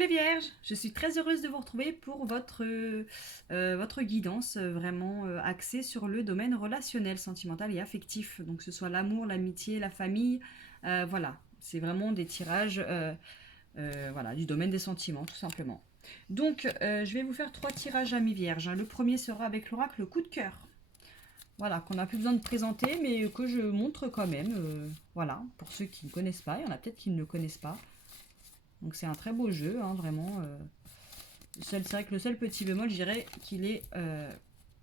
les vierges, je suis très heureuse de vous retrouver pour votre guidance vraiment axée sur le domaine relationnel, sentimental et affectif. Donc que ce soit l'amour, l'amitié, la famille, voilà. C'est vraiment des tirages voilà, du domaine des sentiments tout simplement. Donc je vais vous faire 3 tirages amis vierges. Le premier sera avec l'oracle coup de cœur. Voilà, qu'on n'a plus besoin de présenter mais que je montre quand même. Voilà, pour ceux qui ne connaissent pas, il y en a peut-être qui ne le connaissent pas. Donc c'est un très beau jeu, hein, vraiment. C'est vrai que le seul petit bémol, je dirais qu'il est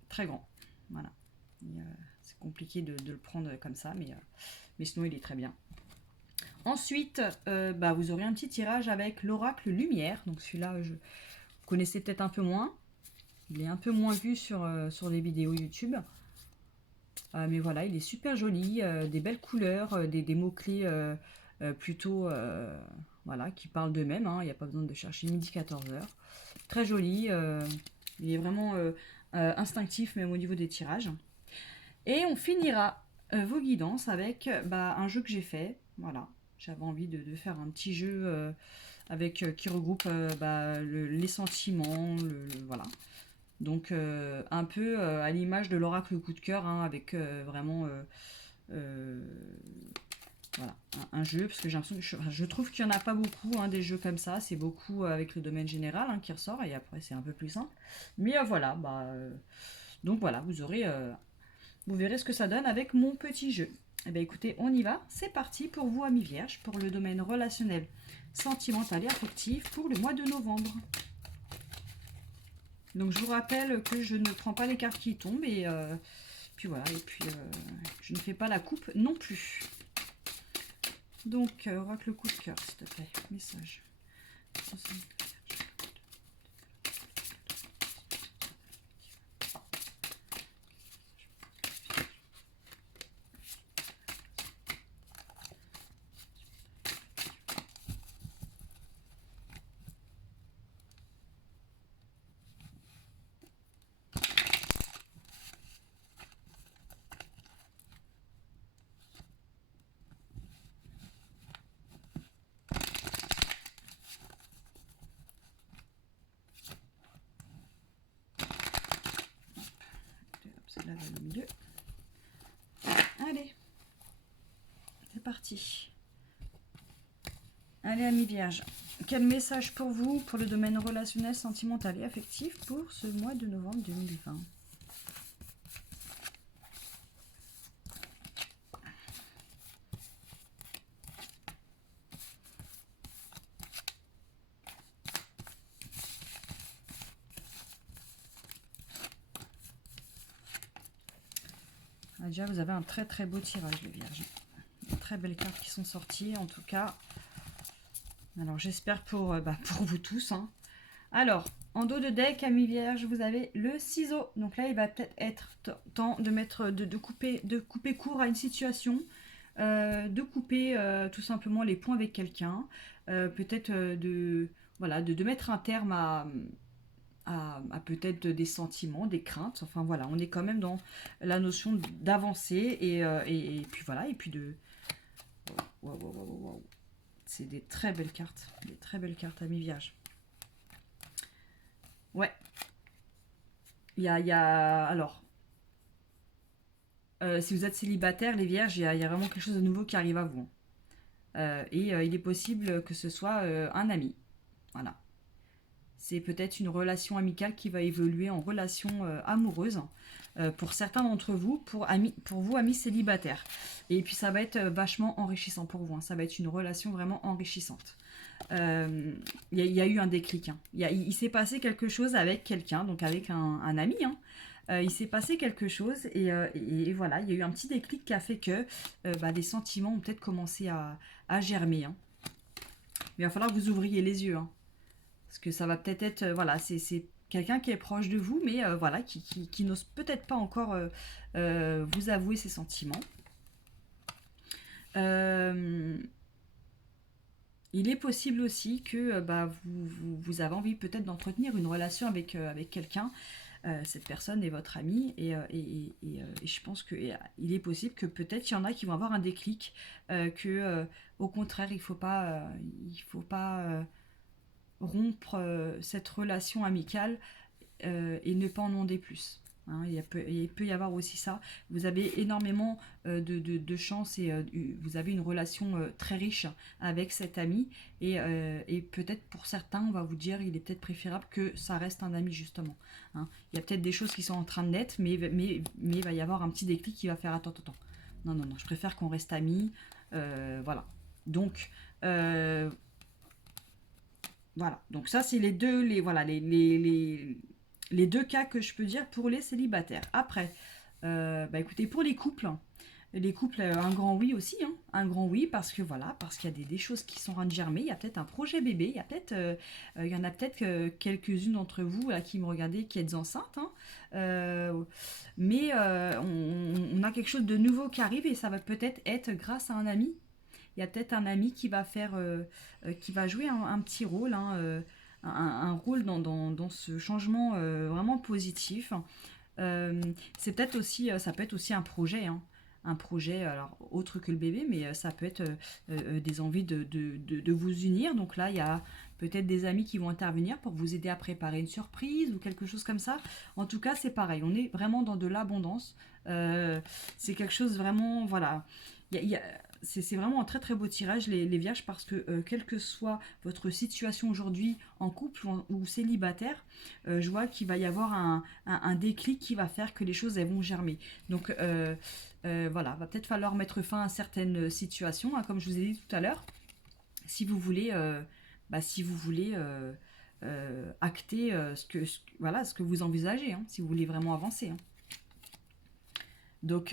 très grand. Voilà. C'est compliqué de le prendre comme ça, mais sinon il est très bien. Ensuite, vous aurez un petit tirage avec l'oracle lumière. Donc celui-là, je connaissais peut-être un peu moins. Il est un peu moins vu sur les vidéos YouTube. Mais voilà, il est super joli, des belles couleurs, des mots-clés plutôt voilà, qui parlent d'eux-mêmes. Hein. Il n'y a pas besoin de chercher midi 14h. Très joli, il est vraiment instinctif même au niveau des tirages. Et on finira vos guidances avec un jeu que j'ai fait. Voilà, j'avais envie de faire un petit jeu avec qui regroupe les sentiments, voilà. Donc un peu à l'image de l'oracle coup de cœur, hein, avec vraiment euh, voilà, un jeu, parce que j'ai l'impression que je trouve qu'il n'y en a pas beaucoup, hein, des jeux comme ça, c'est beaucoup avec le domaine général hein, qui ressort, et après c'est un peu plus simple. Mais voilà, donc voilà, vous verrez ce que ça donne avec mon petit jeu. Eh bien écoutez, on y va, c'est parti pour vous amis vierges, pour le domaine relationnel, sentimental et affectif pour le mois de novembre. Donc je vous rappelle que je ne prends pas les cartes qui tombent et puis voilà, et puis je ne fais pas la coupe non plus. Donc oracle coup de cœur s'il te plaît, message. Celle-là va au milieu. Allez, c'est parti. Allez amis vierges, quel message pour vous, pour le domaine relationnel, sentimental et affectif pour ce mois de novembre 2020? Déjà vous avez un très très beau tirage les vierges. De très belles cartes qui sont sorties en tout cas. Alors j'espère pour vous tous. Hein. Alors, en dos de deck, amis vierges, vous avez le ciseau. Donc là, il va peut-être être temps de mettre, de couper court à une situation, de couper tout simplement les points avec quelqu'un, peut-être voilà, de mettre un terme à peut-être des sentiments, des craintes. Enfin voilà, on est quand même dans la notion d'avancer et puis voilà, et puis de... Wow, wow, wow, wow. C'est des très belles cartes, amis vierges. Ouais, alors, si vous êtes célibataire, les vierges, il y a vraiment quelque chose de nouveau qui arrive à vous. Il est possible que ce soit un ami. Voilà. C'est peut-être une relation amicale qui va évoluer en relation amoureuse pour certains d'entre vous, pour vous, amis célibataires. Et puis ça va être vachement enrichissant pour vous. Hein. Ça va être une relation vraiment enrichissante. Y a eu un déclic. Hein. Il s'est passé quelque chose avec quelqu'un, donc avec un ami. Hein. Il s'est passé quelque chose et voilà, il y a eu un petit déclic qui a fait que les sentiments ont peut-être commencé à germer. Hein. Mais il va falloir que vous ouvriez les yeux. Hein. Parce que ça va peut-être être, voilà, c'est quelqu'un qui est proche de vous, mais voilà, qui n'ose peut-être pas encore vous avouer ses sentiments. Il est possible aussi que vous avez envie peut-être d'entretenir une relation avec quelqu'un. Cette personne est votre ami et je pense qu'il est possible que peut-être il y en a qui vont avoir un déclic, que au contraire il faut pas rompre cette relation amicale et ne pas en demander plus. Hein, il peut y avoir aussi ça. Vous avez énormément de chance et vous avez une relation très riche avec cet ami. Et peut-être pour certains, on va vous dire, il est peut-être préférable que ça reste un ami justement. Hein. Il y a peut-être des choses qui sont en train de naître, mais il va y avoir un petit déclic qui va faire attends, attends. Non, non, non, je préfère qu'on reste amis. Voilà. Donc, voilà. Donc ça, c'est les deux, voilà, les deux cas que je peux dire pour les célibataires. Après, bah écoutez, pour les couples, un grand oui aussi, hein, un grand oui parce que voilà, parce qu'il y a des choses qui sont en train de germer. Il y a peut-être un projet bébé, il y en a peut-être quelques-unes d'entre vous là, qui me regardez qui êtes enceintes, hein. Mais on a quelque chose de nouveau qui arrive et ça va peut-être être grâce à un ami. Il y a peut-être un ami qui va qui va jouer un petit rôle, hein, un rôle dans ce changement vraiment positif. Euh, c'est peut-être aussi, ça peut être aussi un projet, hein. Un projet, alors autre que le bébé, mais ça peut être des envies de vous unir. Donc là, il y a peut-être des amis qui vont intervenir pour vous aider à préparer une surprise ou quelque chose comme ça. En tout cas, c'est pareil, on est vraiment dans de l'abondance. C'est quelque chose vraiment, voilà. Il y a, c'est vraiment un très très beau tirage les vierges parce que quelle que soit votre situation aujourd'hui en couple ou célibataire, je vois qu'il va y avoir un déclic qui va faire que les choses elles vont germer. Donc voilà, va peut-être falloir mettre fin à certaines situations, hein, comme je vous ai dit tout à l'heure, si vous voulez, si vous voulez acter voilà, ce que vous envisagez, hein, si vous voulez vraiment avancer. Hein. Donc,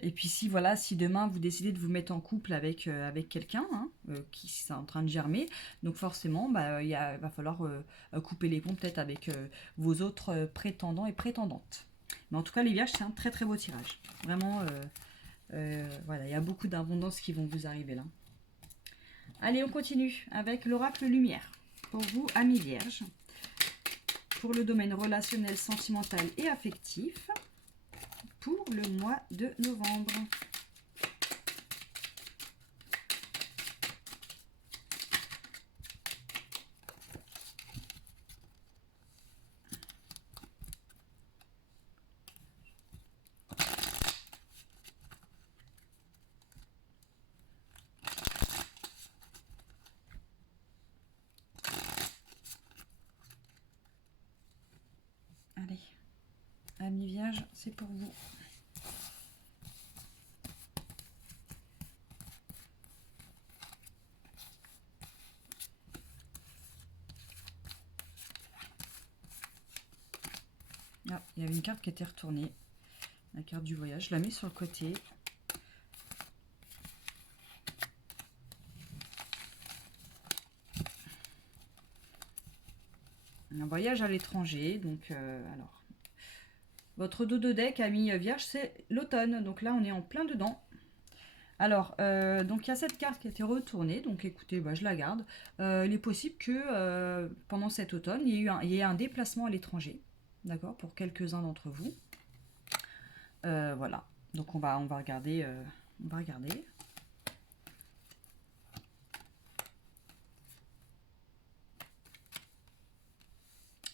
et puis si voilà, si demain vous décidez de vous mettre en couple avec quelqu'un hein, qui est en train de germer, donc forcément, bah, va falloir couper les ponts peut-être avec vos autres prétendants et prétendantes. Mais en tout cas, les vierges, c'est un très très beau tirage. Vraiment, voilà, il y a beaucoup d'abondance qui vont vous arriver là. Allez, on continue avec l'oracle lumière. Pour vous, amis vierges, pour le domaine relationnel, sentimental et affectif, pour le mois de novembre. Allez, amis vierges, c'est pour vous. Ah, il y avait une carte qui était retournée. La carte du voyage. Je la mets sur le côté. Un voyage à l'étranger. Donc, alors. Votre dos de deck, amis vierge, c'est l'automne. Donc là, on est en plein dedans. Alors, donc il y a cette carte qui a été retournée. Donc écoutez, bah, je la garde. Il est possible que pendant cet automne, il y ait un déplacement à l'étranger. D'accord, pour quelques-uns d'entre vous. Voilà. Donc on va regarder. On va regarder.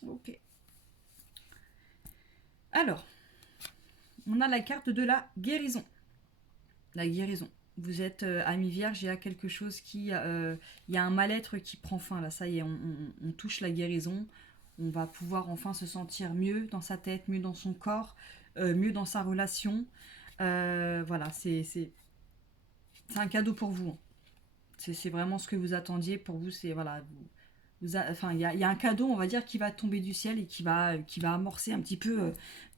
Ok. Alors, on a la carte de la guérison. La guérison. Vous êtes ami vierge, il y a quelque chose il y a un mal-être qui prend fin. Là, ça y est, on touche la guérison. On va pouvoir enfin se sentir mieux dans sa tête, mieux dans son corps, mieux dans sa relation. Voilà, c'est un cadeau pour vous. C'est vraiment ce que vous attendiez pour vous. C'est voilà, enfin, il y a un cadeau, on va dire, qui va tomber du ciel et qui va amorcer un petit peu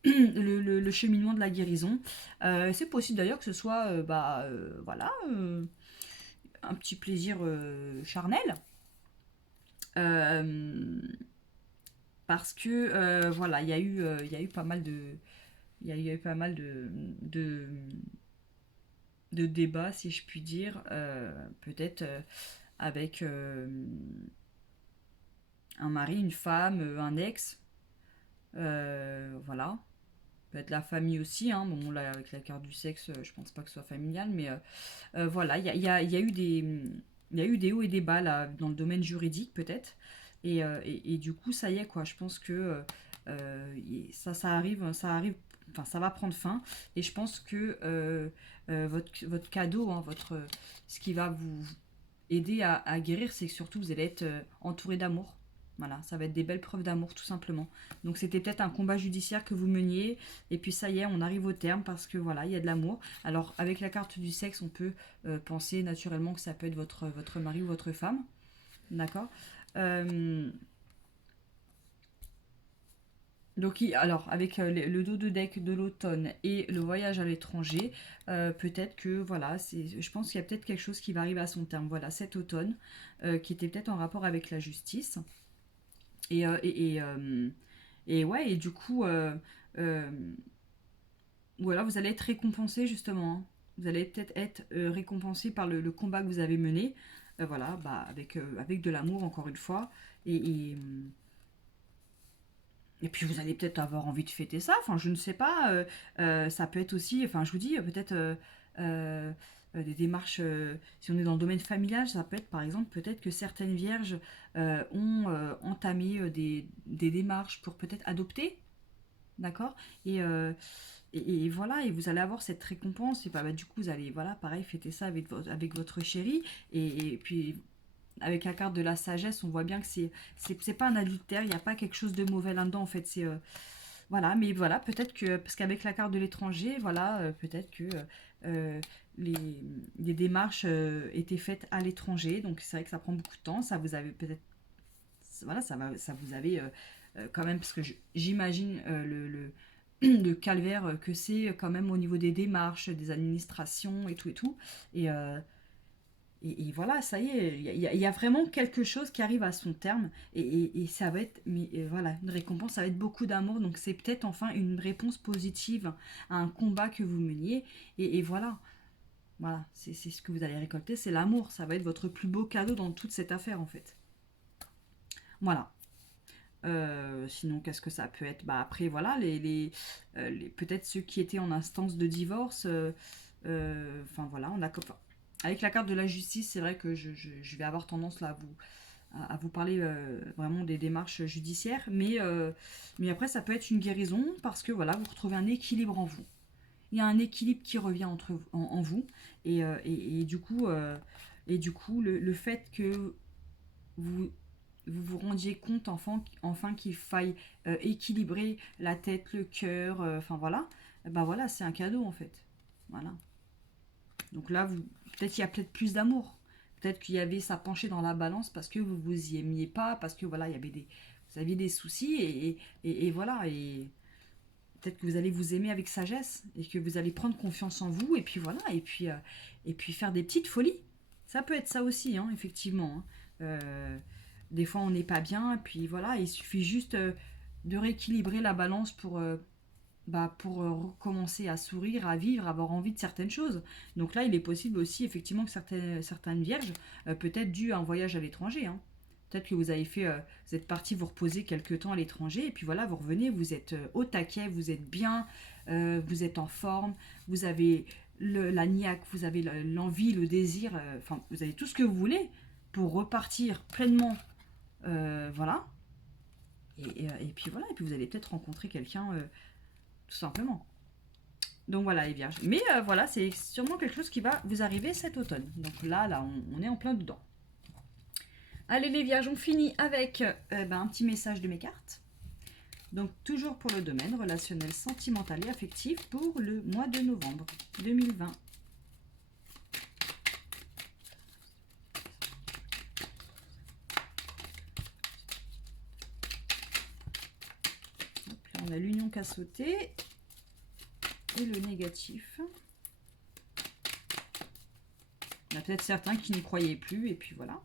le cheminement de la guérison. C'est possible d'ailleurs que ce soit, voilà, un petit plaisir charnel. Euh, Parce que voilà, il y a eu pas mal il y a eu pas mal de débats, si je puis dire, peut-être avec un mari, une femme, un ex, voilà. Peut être la famille aussi, hein. Bon, là, avec la carte du sexe, je pense pas que ce soit familial, mais voilà, il y a eu il y a eu des hauts et des bas là, dans le domaine juridique peut-être. Et du coup, ça y est, quoi. Je pense que ça arrive, enfin, ça va prendre fin. Et je pense que votre cadeau, hein, ce qui va vous aider à guérir, c'est que surtout vous allez être entouré d'amour. Voilà, ça va être des belles preuves d'amour tout simplement. Donc c'était peut-être un combat judiciaire que vous meniez, et puis ça y est, on arrive au terme parce que voilà, il y a de l'amour. Alors avec la carte du sexe, on peut penser naturellement que ça peut être votre mari ou votre femme, d'accord. Euh, donc alors avec le dos de deck de l'automne et le voyage à l'étranger, peut-être que voilà, je pense qu'il y a peut-être quelque chose qui va arriver à son terme. Voilà, cet automne, qui était peut-être en rapport avec la justice. Et, euh, et, et, euh, et ouais, et du coup, euh, voilà, vous allez être récompensé justement, hein. Vous allez peut-être être récompensé par le combat que vous avez mené, voilà, bah, avec de l'amour encore une fois. Et puis vous allez peut-être avoir envie de fêter ça, enfin je ne sais pas, ça peut être aussi, enfin je vous dis, peut-être euh, des démarches, si on est dans le domaine familial, ça peut être par exemple peut-être que certaines vierges ont entamé des démarches pour peut-être adopter, d'accord. Et voilà, et vous allez avoir cette récompense, et bah, du coup vous allez, voilà, pareil, fêter ça avec votre chéri, et puis avec la carte de la sagesse, on voit bien que c'est pas un adultère, il n'y a pas quelque chose de mauvais là-dedans en fait. C'est voilà, mais voilà, peut-être que parce qu'avec la carte de l'étranger, voilà, peut-être que euh, les, les démarches étaient faites à l'étranger, donc c'est vrai que ça prend beaucoup de temps. Ça vous avez peut-être, voilà, ça vous avez quand même, parce que j'imagine le calvaire que c'est quand même au niveau des démarches, des administrations et tout et tout. Et, euh, et voilà, ça y est, il y a vraiment quelque chose qui arrive à son terme, et ça va être, mais voilà, une récompense, ça va être beaucoup d'amour, donc c'est peut-être enfin une réponse positive à un combat que vous meniez, et voilà, voilà, c'est ce que vous allez récolter, c'est l'amour, ça va être votre plus beau cadeau dans toute cette affaire en fait. Voilà. Sinon, qu'est-ce que ça peut être? Bah après, voilà, peut-être ceux qui étaient en instance de divorce, enfin voilà, enfin, avec la carte de la justice, c'est vrai que je vais avoir tendance là à vous parler vraiment des démarches judiciaires, mais après ça peut être une guérison parce que voilà, vous retrouvez un équilibre en vous. Il y a un équilibre qui revient en vous, et du coup le fait que vous vous vous rendiez compte enfin qu'il faille équilibrer la tête, le cœur, enfin voilà, ben voilà, c'est un cadeau en fait. Voilà. Donc là, peut-être qu'il y a peut-être plus d'amour. Peut-être qu'il y avait ça penchait dans la balance parce que vous vous y aimiez pas, parce que voilà, vous aviez des soucis, et voilà, et peut-être que vous allez vous aimer avec sagesse et que vous allez prendre confiance en vous, et puis voilà, et puis faire des petites folies. Ça peut être ça aussi, hein, effectivement, hein. Des fois, on n'est pas bien, et puis voilà, il suffit juste de rééquilibrer la balance pour recommencer à sourire, à vivre, à avoir envie de certaines choses. Donc là, il est possible aussi, effectivement, que certaines vierges, peut-être dû à un voyage à l'étranger, hein. Peut-être que vous êtes parti vous reposer quelques temps à l'étranger, et puis voilà, vous revenez, vous êtes au taquet, vous êtes bien, vous êtes en forme, vous avez la niaque, vous avez l'envie, le désir, enfin, vous avez tout ce que vous voulez pour repartir pleinement, voilà. Et puis voilà, et puis vous allez peut-être rencontrer quelqu'un, tout simplement. Donc voilà les vierges. Mais voilà, c'est sûrement quelque chose qui va vous arriver cet automne. Donc là, on est en plein dedans. Allez les vierges, on finit avec un petit message de mes cartes. Donc toujours pour le domaine relationnel, sentimental et affectif pour le mois de novembre 2020. Donc là, on a l'union qui a sauté et le négatif. Il y en a peut-être certains qui n'y croyaient plus, et puis voilà.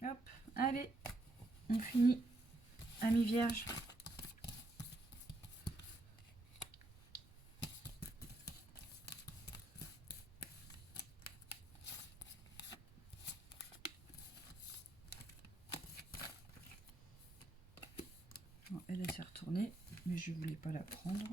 Hop, allez, on finit, amis vierges. Elle s'est retournée, mais je voulais pas la prendre.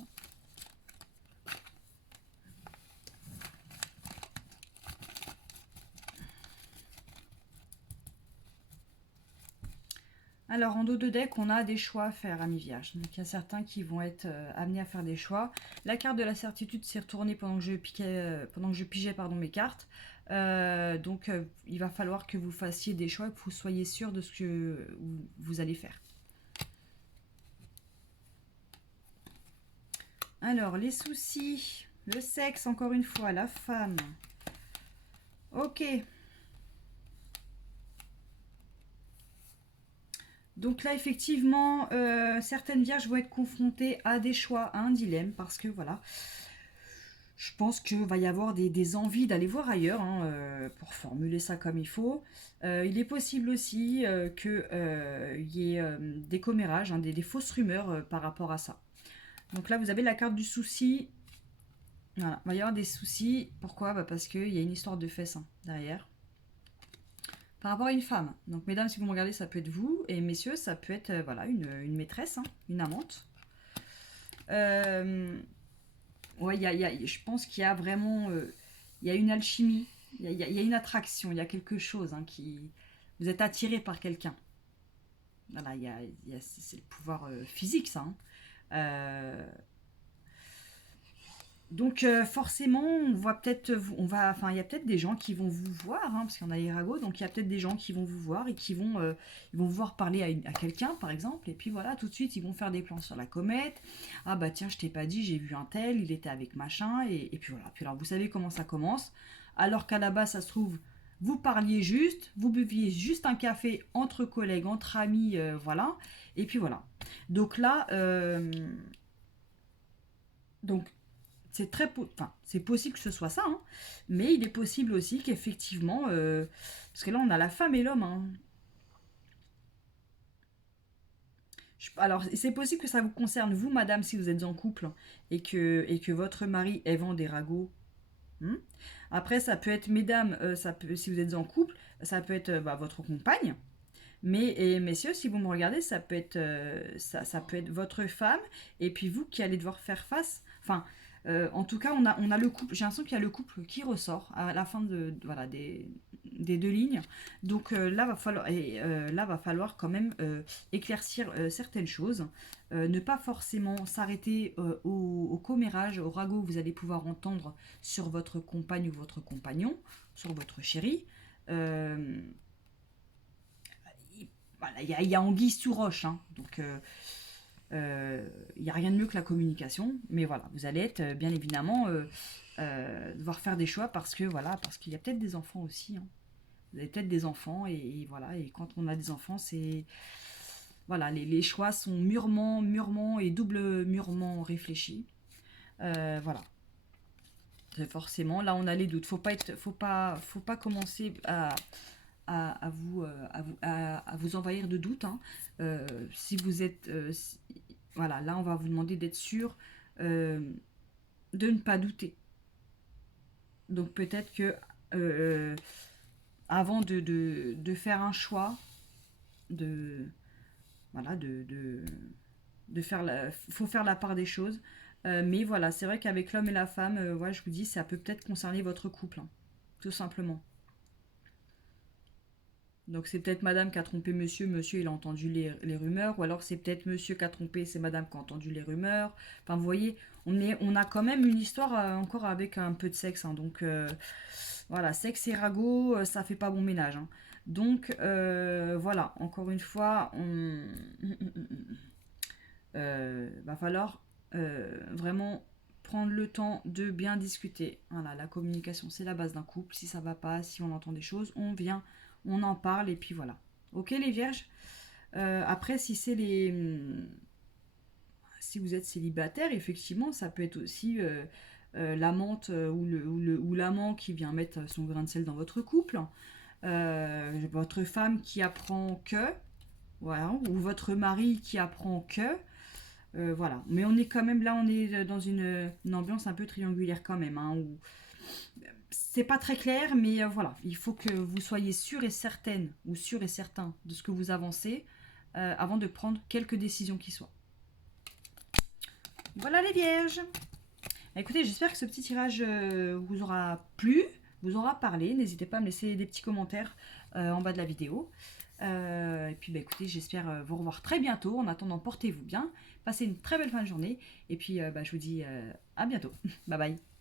Alors, en dos de deck, on a des choix à faire, amis vierges. Donc, il y a certains qui vont être amenés à faire des choix. La carte de la certitude s'est retournée pendant que je pigeais pardon, mes cartes. Donc, il va falloir que vous fassiez des choix et que vous soyez sûr de ce que vous allez faire. Alors, les soucis, le sexe, encore une fois, la femme. Ok. Donc là, effectivement, certaines vierges vont être confrontées à des choix, à un dilemme, parce que voilà, je pense qu'il va y avoir des envies d'aller voir ailleurs, hein, pour formuler ça comme il faut. Il est possible aussi qu'il y ait des commérages, hein, des fausses rumeurs par rapport à ça. Donc là, vous avez la carte du souci. Voilà, il va y avoir des soucis. Pourquoi? Parce qu'il y a une histoire de fesses, hein, derrière. Par rapport à une femme. Donc, mesdames, si vous me regardez, ça peut être vous. Et messieurs, ça peut être voilà, une maîtresse, hein, une amante. Ouais, je pense qu'il y a vraiment il y a une alchimie, il y a une attraction, il y a quelque chose, hein, qui... Vous êtes attiré par quelqu'un. Voilà, c'est le pouvoir physique, ça. Hein. Euh, Donc forcément, on voit peut-être, enfin il y a peut-être des gens qui vont vous voir, hein, parce qu'on a les ragots, donc il y a peut-être des gens qui vont vous voir et ils vont vous voir parler à quelqu'un par exemple, et puis voilà, tout de suite ils vont faire des plans sur la comète. Ah bah tiens, je t'ai pas dit, j'ai vu un tel, il était avec machin, et puis voilà. Puis alors vous savez comment ça commence, alors qu'à la base ça se trouve, vous parliez juste, vous buviez juste un café entre collègues, entre amis, voilà, et puis voilà. Donc là, donc c'est enfin, c'est possible que ce soit ça, hein, mais il est possible aussi qu'effectivement, parce que là on a la femme et l'homme. Hein. Alors c'est possible que ça vous concerne vous, madame, si vous êtes en couple et que votre mari vend des ragots. Hmm. Après, ça peut être mesdames, si vous êtes en couple, ça peut être votre compagne. Mais et messieurs, si vous me regardez, ça peut être ça peut être votre femme et puis vous qui allez devoir faire face. Enfin, en tout cas, on a le couple. J'ai l'impression qu'il y a le couple qui ressort à la fin voilà des deux lignes. Donc là va falloir quand même éclaircir certaines choses. Ne pas forcément s'arrêter au commérage, au ragot que vous allez pouvoir entendre sur votre compagne ou votre compagnon, sur votre chéri. Euh, voilà, il y a anguille sous roche, hein, donc il n'y a rien de mieux que la communication, mais voilà, vous allez être bien évidemment devoir faire des choix parce que voilà, parce qu'il y a peut-être des enfants aussi, hein. Vous avez peut-être des enfants et voilà, et quand on a des enfants, c'est voilà, les choix sont mûrement et double mûrement réfléchis. Voilà. Forcément, là on a les doutes. Faut pas commencer à vous envahir de doutes. Hein. Si vous êtes... voilà, là, on va vous demander d'être sûr euh, de ne pas douter. Donc peut-être que avant de faire un choix, de... Voilà, de faire faut faire la part des choses. Mais voilà, c'est vrai qu'avec l'homme et la femme, voilà, je vous dis, ça peut peut-être concerner votre couple. Hein, tout simplement. Donc c'est peut-être madame qui a trompé monsieur, monsieur il a entendu les rumeurs, ou alors c'est peut-être monsieur qui a trompé, c'est madame qui a entendu les rumeurs. Enfin vous voyez, on a quand même une histoire encore avec un peu de sexe, hein. Donc voilà, sexe et ragot, ça fait pas bon ménage. Hein. Donc voilà, encore une fois, va falloir vraiment prendre le temps de bien discuter. Voilà, la communication c'est la base d'un couple. Si ça va pas, si on entend des choses, on vient, on en parle et puis voilà. Ok les vierges. Après si vous êtes célibataire, effectivement, ça peut être aussi l'amante ou l'amant qui vient mettre son grain de sel dans votre couple. Votre femme qui apprend que, voilà, ou votre mari qui apprend que, voilà. Mais on est quand même là, on est dans une ambiance un peu triangulaire quand même, hein, où c'est pas très clair, mais voilà, il faut que vous soyez sûr et certaine ou sûr et certain de ce que vous avancez avant de prendre quelque décision qui soit. Voilà les vierges. Écoutez, j'espère que ce petit tirage vous aura plu, vous aura parlé. N'hésitez pas à me laisser des petits commentaires en bas de la vidéo. Et puis écoutez, j'espère vous revoir très bientôt. En attendant, portez-vous bien. Passez une très belle fin de journée. Et puis je vous dis à bientôt. Bye bye.